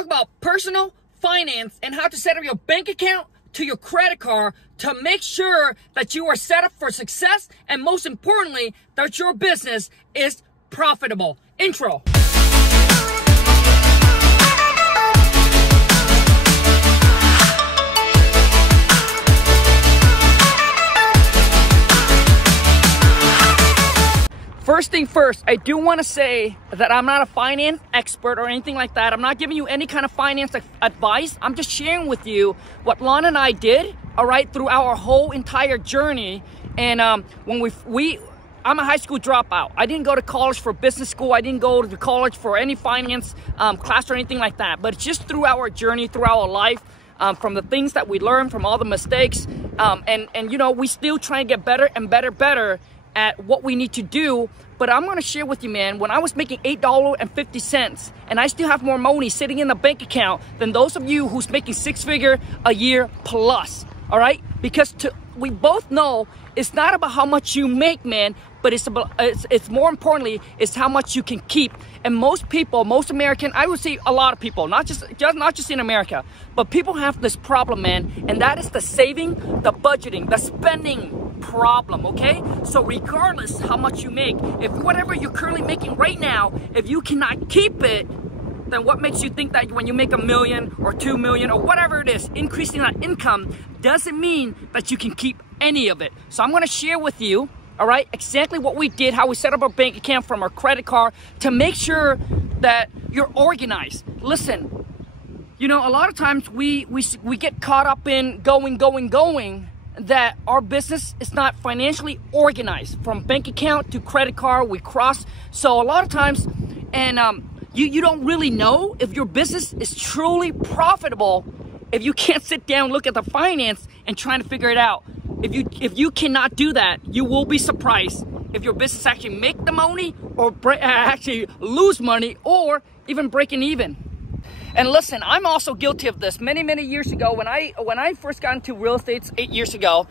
talk about personal finance and how to set up your bank account to your credit card to make sure that you are set up for success and most importantly, that your business is profitable. Intro. First thing first, I do want to say that I'm not a finance expert or anything like that. I'm not giving you any kind of finance advice. I'm just sharing with you what Lon and I did, all right, through our whole entire journey. And when I'm a high school dropout. I didn't go to college for business school. I didn't go to college for any finance class or anything like that. But it's just through our journey, through our life, from the things that we learned, from all the mistakes. And you know, we still try to get better and better at what we need to do. But I'm going to share with you, man, when I was making $8.50 and I still have more money sitting in the bank account than those of you who's making six-figure a year plus, all right? Because we both know it's not about how much you make, man, but it's more importantly, it's how much you can keep. And most people, most American, I would say a lot of people, not just in America, but people have this problem, man, and that is the saving, the budgeting, the spending problem, okay? So regardless how much you make, if whatever you're currently making right now, if you cannot keep it, then what makes you think that when you make $1 million or $2 million or whatever it is, increasing that income doesn't mean that you can keep any of it? So I'm going to share with you, all right, exactly what we did, how we set up our bank account from our credit card to make sure that you're organized. Listen, you know, a lot of times we get caught up in going, that our business is not financially organized. From bank account to credit card, we cross. So a lot of times, and you don't really know if your business is truly profitable if you can't sit down, look at the finance and trying to figure it out. If you cannot do that, you will be surprised if your business actually make the money or actually lose money or even breaking even. And listen, I'm also guilty of this. Many years ago, when I first got into real estate 8 years ago,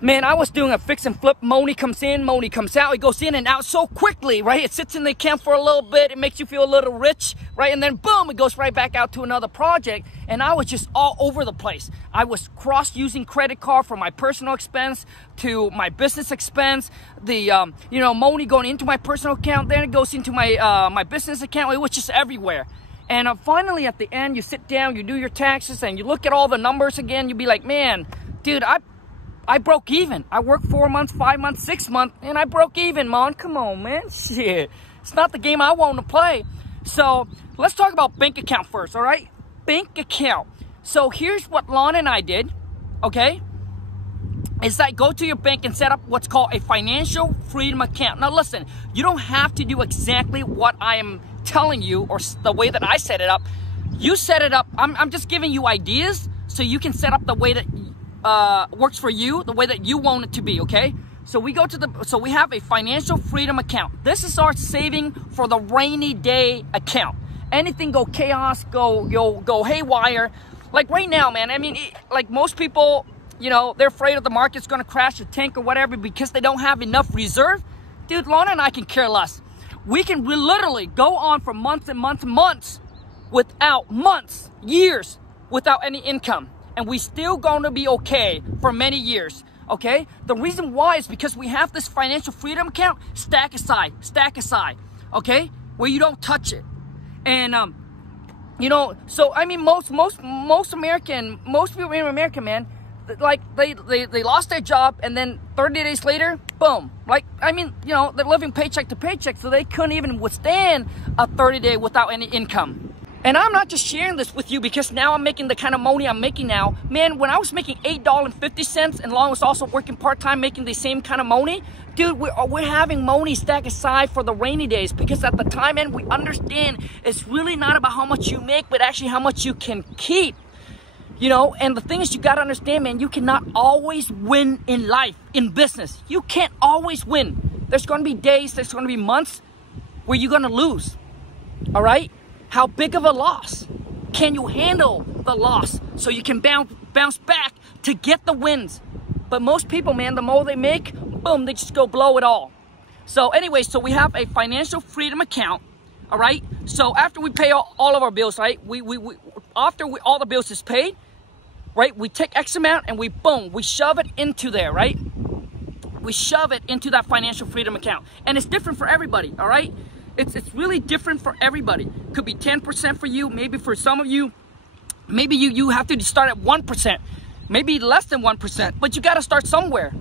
man, I was doing a fix and flip. Money comes in, money comes out. It goes in and out so quickly, right? It sits in the account for a little bit. It makes you feel a little rich, right? And then boom, it goes right back out to another project. And I was just all over the place. I was using credit card for my personal expense to my business expense. The money going into my personal account, then it goes into my my business account. It was just everywhere. And finally, at the end, you sit down, you do your taxes, and you look at all the numbers again. You'll be like, man, dude, I broke even. I worked 4 months, 5 months, 6 months, and I broke even, man. Come on, man. Shit. It's not the game I want to play. So let's talk about bank account first, all right? Bank account. So here's what Lon and I did, okay? Is that go to your bank and set up what's called a financial freedom account. Now listen, you don't have to do exactly what I am telling you or the way that I set it up. You set it up. I'm just giving you ideas so you can set up the way that works for you, the way that you want it to be, okay? So we have a financial freedom account. This is our saving for the rainy day account. Anything go chaos, go haywire. Like right now, man, I mean, like most people, you know, they're afraid of the market's gonna crash or tank or whatever because they don't have enough reserve. Dude, Lana and I can care less. We can literally go on for months and months years without any income. And we still going to be okay for many years, okay? The reason why is because we have this financial freedom account, stack aside, okay? Where you don't touch it. And, you know, so, I mean, most people in America, man, like, they lost their job, and then 30 days later, boom. Like, I mean, you know, they're living paycheck to paycheck, so they couldn't even withstand a 30-day without any income. And I'm not just sharing this with you because now I'm making the kind of money I'm making now. Man, when I was making $8.50 and Lon was also working part-time making the same kind of money, dude, we're having money stacked aside for the rainy days because at the time, man, we understand it's really not about how much you make, but actually how much you can keep. You know, and the thing is, you got to understand, man, you cannot always win in life, in business. You can't always win. There's going to be days, there's going to be months where you're going to lose, all right? How big of a loss? Can you handle the loss so you can bounce back to get the wins? But most people, man, the more they make, boom, they just go blow it all. So anyway, so we have a financial freedom account, all right? So after we pay all of our bills, right? After all the bills is paid, right? We take X amount and we shove it into there, right? We shove it into that financial freedom account. And it's different for everybody, all right? It's really different for everybody. Could be 10% for you, maybe for some of you, maybe you have to start at 1%, maybe less than 1%, but you gotta start somewhere,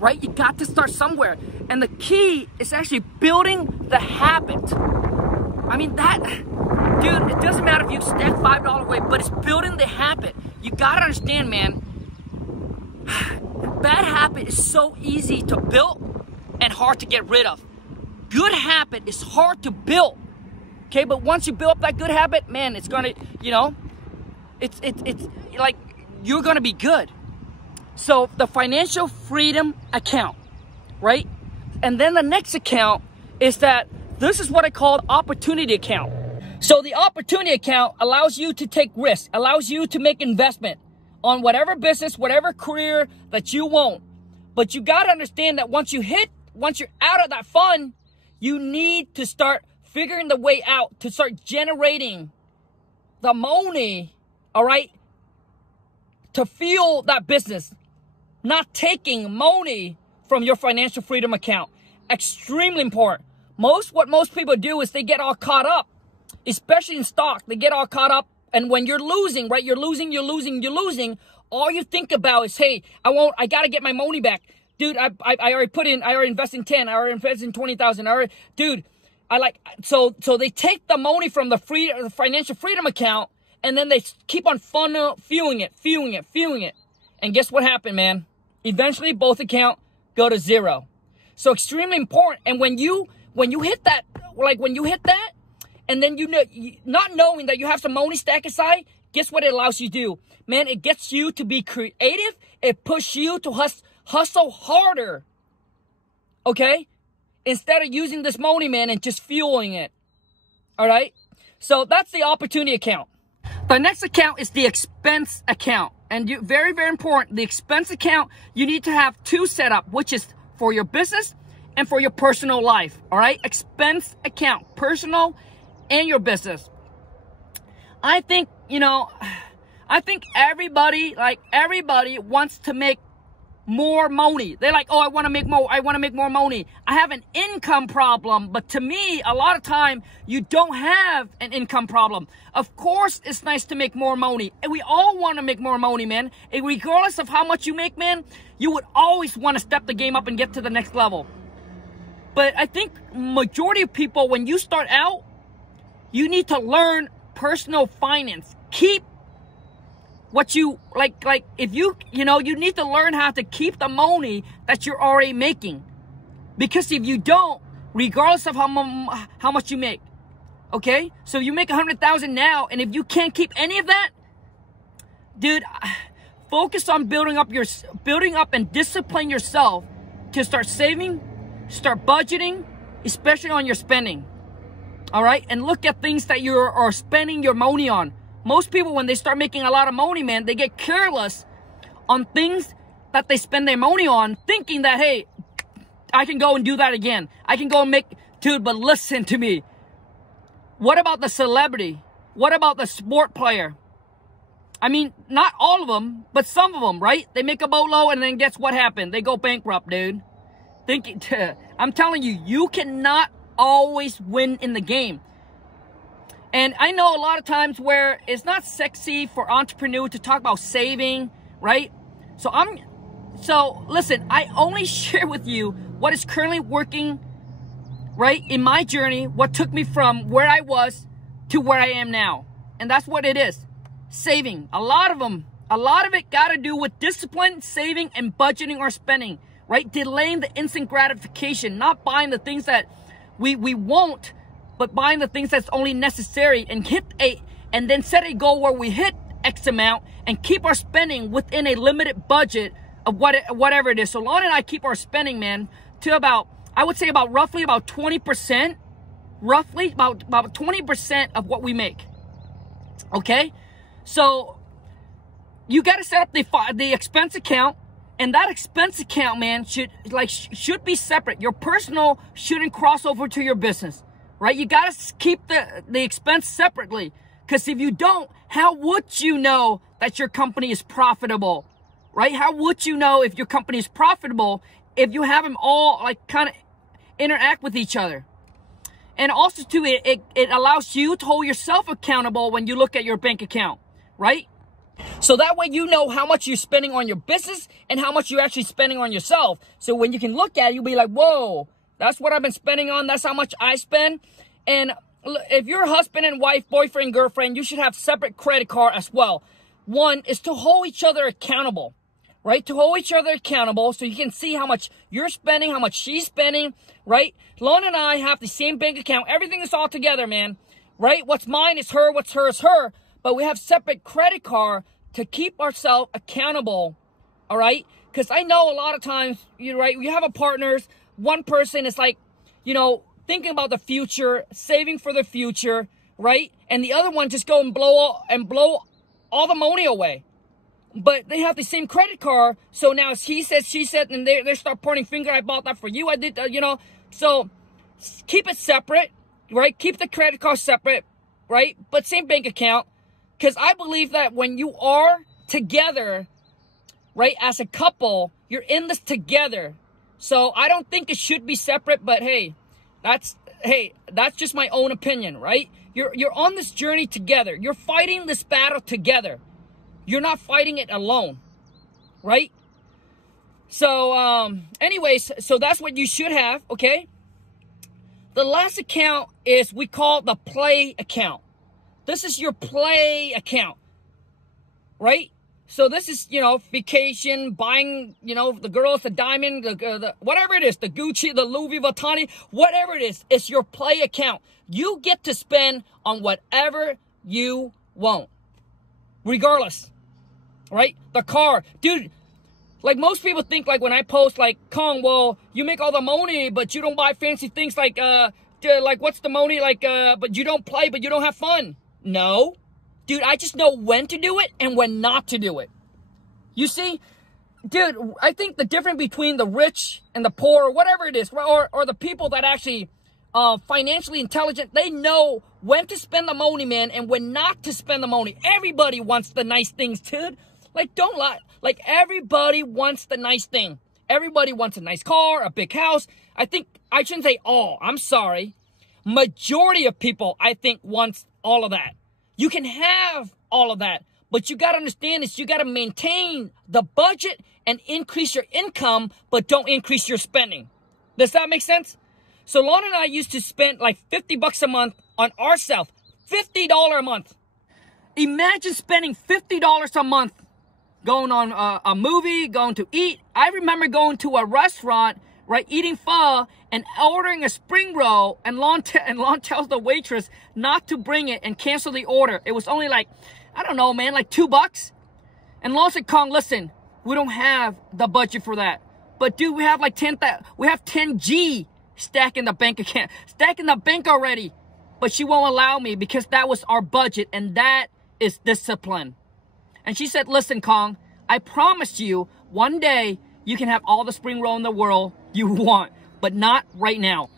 right? You got to start somewhere. And the key is actually building the habit. I mean, that, dude, it doesn't matter if you stack $5 away, but it's building the habit. You gotta understand, man, bad habit is so easy to build and hard to get rid of. Good habit is hard to build, okay? But once you build up that good habit, man, it's gonna, you know, it's like you're gonna be good. So the financial freedom account, right? And then the next account is that this is what I call opportunity account. So the opportunity account allows you to take risks, allows you to make investment on whatever business, whatever career that you want. But you got to understand that once you're out of that fund, you need to start figuring the way out to start generating the money, all right, to fuel that business, not taking money from your financial freedom account. Extremely important. What most people do is they get all caught up, especially in stock. They get all caught up, and when you're losing, right, you're losing, all you think about is, hey, I got to get my money back. Dude, I already invested in 10, I already invested in 20,000, so they take the money from the financial freedom account, and then they keep on fueling it. And guess what happened, man? Eventually, both accounts go to zero. So extremely important. And when you hit that, and then not knowing that you have some money stacked aside, guess what it allows you to do? Man, it gets you to be creative. It pushes you to hustle harder, okay? Instead of using this money, man, and just fueling it, all right? So that's the opportunity account. The next account is the expense account. And very, very important, the expense account, you need to have two set up, which is for your business and for your personal life, all right? Expense account, personal and your business. I think, everybody wants to make more money. They're like, oh, I want to make more money. I have an income problem. But to me, a lot of time, you don't have an income problem. Of course, it's nice to make more money. And we all want to make more money, man. And regardless of how much you make, man, you would always want to step the game up and get to the next level. But I think majority of people, when you start out, you need to learn personal finance. Keep what you if you need to learn how to keep the money that you're already making, because if you don't, regardless of how much you make, okay, so you make 100,000 now, and if you can't keep any of that, dude, focus on building up and discipline yourself to start saving, start budgeting, especially on your spending, all right? And look at things that you are spending your money on. Most people, when they start making a lot of money, man, they get careless on things that they spend their money on, thinking that, hey, I can go and do that again. I can go and dude, but listen to me. What about the celebrity? What about the sport player? I mean, not all of them, but some of them, right? They make a boatload, and then guess what happened? They go bankrupt, dude. I'm telling you, you cannot always win in the game. And I know a lot of times where it's not sexy for entrepreneurs to talk about saving, right? So listen, I only share with you what is currently working, right, in my journey, what took me from where I was to where I am now. And that's what it is. Saving. A lot of it got to do with discipline, saving, and budgeting or spending, right? Delaying the instant gratification, not buying the things that we want, but buying the things that's only necessary, and then set a goal where we hit X amount and keep our spending within a limited budget of whatever it is. So Lon and I keep our spending, man, to about, I would say roughly about 20%, roughly about 20% of what we make. Okay? So you got to set up the expense account, and that expense account, man, should be separate. Your personal shouldn't cross over to your business. right? You got to keep the expense separately. Because if you don't, how would you know that your company is profitable, right? How would you know if your company is profitable if you have them all like kind of interact with each other? And also too, it allows you to hold yourself accountable when you look at your bank account, right? So that way you know how much you're spending on your business and how much you're actually spending on yourself. So when you can look at it, you'll be like, whoa, that's what I've been spending on. That's how much I spend. And if you're husband and wife, boyfriend, girlfriend, you should have separate credit card as well. One is to hold each other accountable, right? To hold each other accountable so you can see how much you're spending, how much she's spending, right? Lon and I have the same bank account. Everything is all together, man, right? What's mine is her, what's her is her. But we have separate credit card to keep ourselves accountable, all right? Because I know a lot of times, right, you have a partners, one person is like, thinking about the future, saving for the future, right? And the other one just go and blow all the money away. But they have the same credit card, so now it's he said, she said, and they start pointing finger. I bought that for you. I did, So keep it separate, right? Keep the credit card separate, right? But same bank account. Because I believe that when you are together, right, as a couple, you're in this together. So I don't think it should be separate, but hey, that's just my own opinion, right? You're on this journey together. You're fighting this battle together. You're not fighting it alone, right? So, anyways, so that's what you should have, okay? The last account is we call the play account. This is your play account, right? So this is, vacation, buying, the girls, the diamond, the whatever it is, the Gucci, the Louis Vuitton, whatever it is, it's your play account. You get to spend on whatever you want, regardless, right? The car, dude, like most people think like when I post like, Kong, well, you make all the money, but you don't buy fancy things like what's the money, but you don't play, but you don't have fun. No. Dude, I just know when to do it and when not to do it. You see? Dude, I think the difference between the rich and the poor, or whatever it is, or the people that actually financially intelligent, they know when to spend the money, man, and when not to spend the money. Everybody wants the nice things, dude. Like, don't lie. Like, everybody wants the nice thing. Everybody wants a nice car, a big house. I shouldn't say all. I'm sorry. Majority of people, I think, wants all of that. You can have all of that, but you got to understand is you got to maintain the budget and increase your income, but don't increase your spending. Does that make sense? So Lon and I used to spend like $50 a month on ourselves. $50 a month. Imagine spending $50 a month going on a movie, going to eat. I remember going to a restaurant, right, eating pho and ordering a spring roll, and Lon tells the waitress not to bring it and cancel the order. It was only like, I don't know, man, like $2. And Lon said, Kong, listen, we don't have the budget for that. But dude, we have like 10 G stack in the bank account, stack in the bank already. But she won't allow me because that was our budget, and that is discipline. And she said, listen, Kong, I promise you one day you can have all the spring roll in the world you want, but not right now.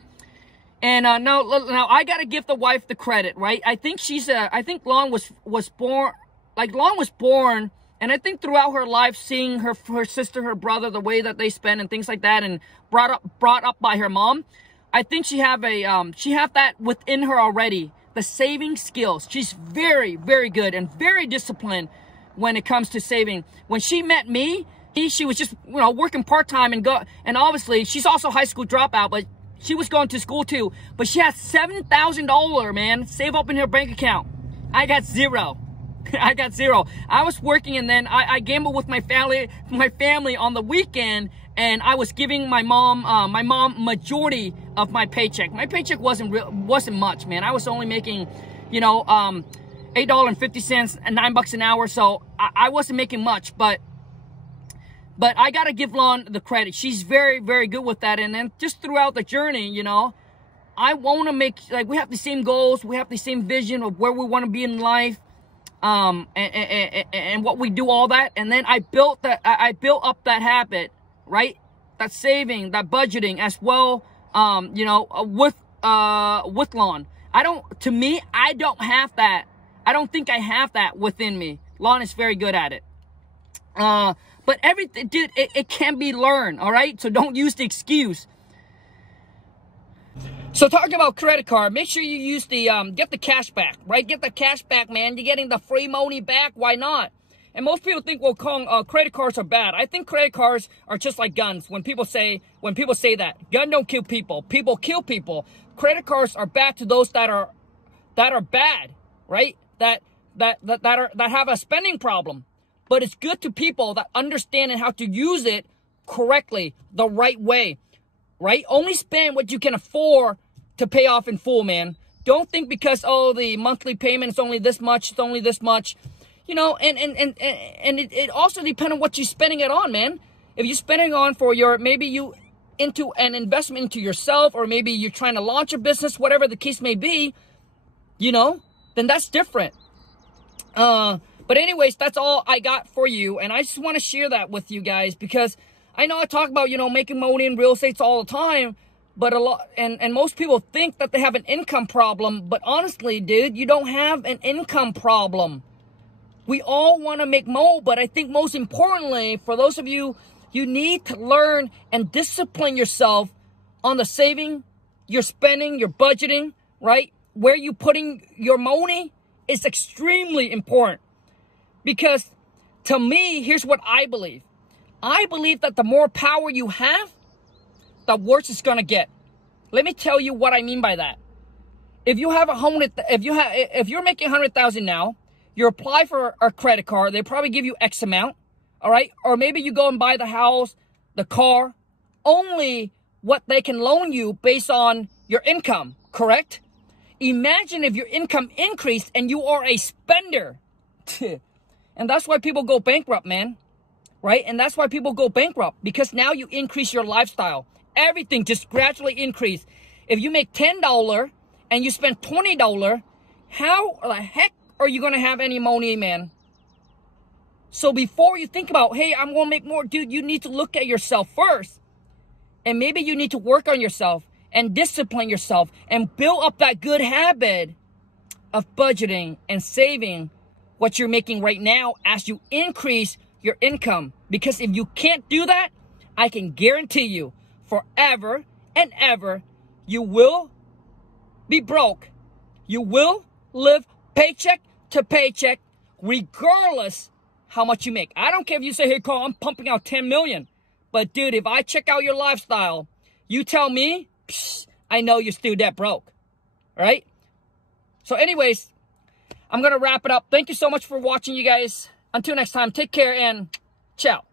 And now I gotta give the wife the credit, right? I think I think Lon was born, and I think throughout her life, seeing her sister, her brother, the way that they spend and things like that, and brought up by her mom, I think she have that within her already. The saving skills. She's very, very good and very disciplined when it comes to saving. When she met me, she was just, working part-time and obviously she's also a high school dropout, but she was going to school too. But she has $7,000, man, save up in her bank account. I got zero. I got zero. I was working, and then I gambled with my family on the weekend, and I was giving my mom majority of my paycheck. My paycheck wasn't much, man. I was only making, $8.50 and $9 an hour, so I wasn't making much, but I gotta give Lon the credit. She's very, very good with that. And then just throughout the journey, I want to make, we have the same goals, we have the same vision of where we want to be in life, and what we do, all that. And then I built up that habit, right? That saving, that budgeting as well, with Lon. To me, I don't have that. I don't think I have that within me. Lon is very good at it. But everything, dude, it can be learned, all right? So don't use the excuse. So talking about credit card, make sure you use the, get the cash back, right? Get the cash back, man. You're getting the free money back. Why not? And most people think, well, Kong, credit cards are bad. I think credit cards are just like guns. When people say that, gun don't kill people. People kill people. Credit cards are bad to those that are bad, right? That have a spending problem. But it's good to people that understand and how to use it correctly, the right way, right? Only spend what you can afford to pay off in full, man. Don't think because, oh, the monthly payment is only this much, it's only this much. You know, and it also depends on what you're spending it on, man. If you're spending on for maybe you into an investment into yourself, or maybe you're trying to launch a business, whatever the case may be, you know, then that's different. But anyways, that's all I got for you. And I just want to share that with you guys, because I know I talk about, you know, making money in real estate all the time, but and most people think that they have an income problem. But honestly, dude, you don't have an income problem. We all want to make more, but I think most importantly, for those of you, you need to learn and discipline yourself on the saving, your spending, your budgeting, right? Where you putting your money is extremely important. Because to me, here's what I believe. I believe that the more power you have, the worse it's gonna get. Let me tell you what I mean by that. If you have if you're making 100,000 now, you apply for a credit card, they probably give you X amount, all right? Or maybe you go and buy the house, the car, only what they can loan you based on your income, correct? Imagine if your income increased and you are a spender. And that's why people go bankrupt, man, right? And that's why people go bankrupt, because now you increase your lifestyle. Everything just gradually increase. If you make $10 and you spend $20, how the heck are you going to have any money, man? So before you think about, hey, I'm going to make more, dude, you need to look at yourself first. And maybe you need to work on yourself and discipline yourself and build up that good habit of budgeting and saving what you're making right now as you increase your income. Because if you can't do that, I can guarantee you forever and ever, you will be broke. You will live paycheck to paycheck, regardless how much you make. I don't care if you say, hey, Carl, I'm pumping out 10 million. But dude, if I check out your lifestyle, you tell me, I know you're still that broke, right? So anyways, I'm going to wrap it up. Thank you so much for watching, you guys. Until next time, take care and ciao.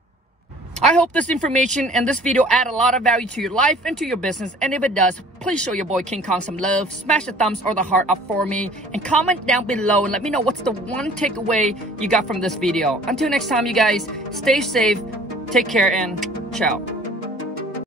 I hope this information and this video add a lot of value to your life and to your business. And if it does, please show your boy King Khang some love. Smash the thumbs or the heart up for me. And comment down below and let me know what's the one takeaway you got from this video. Until next time, you guys, stay safe, take care, and ciao.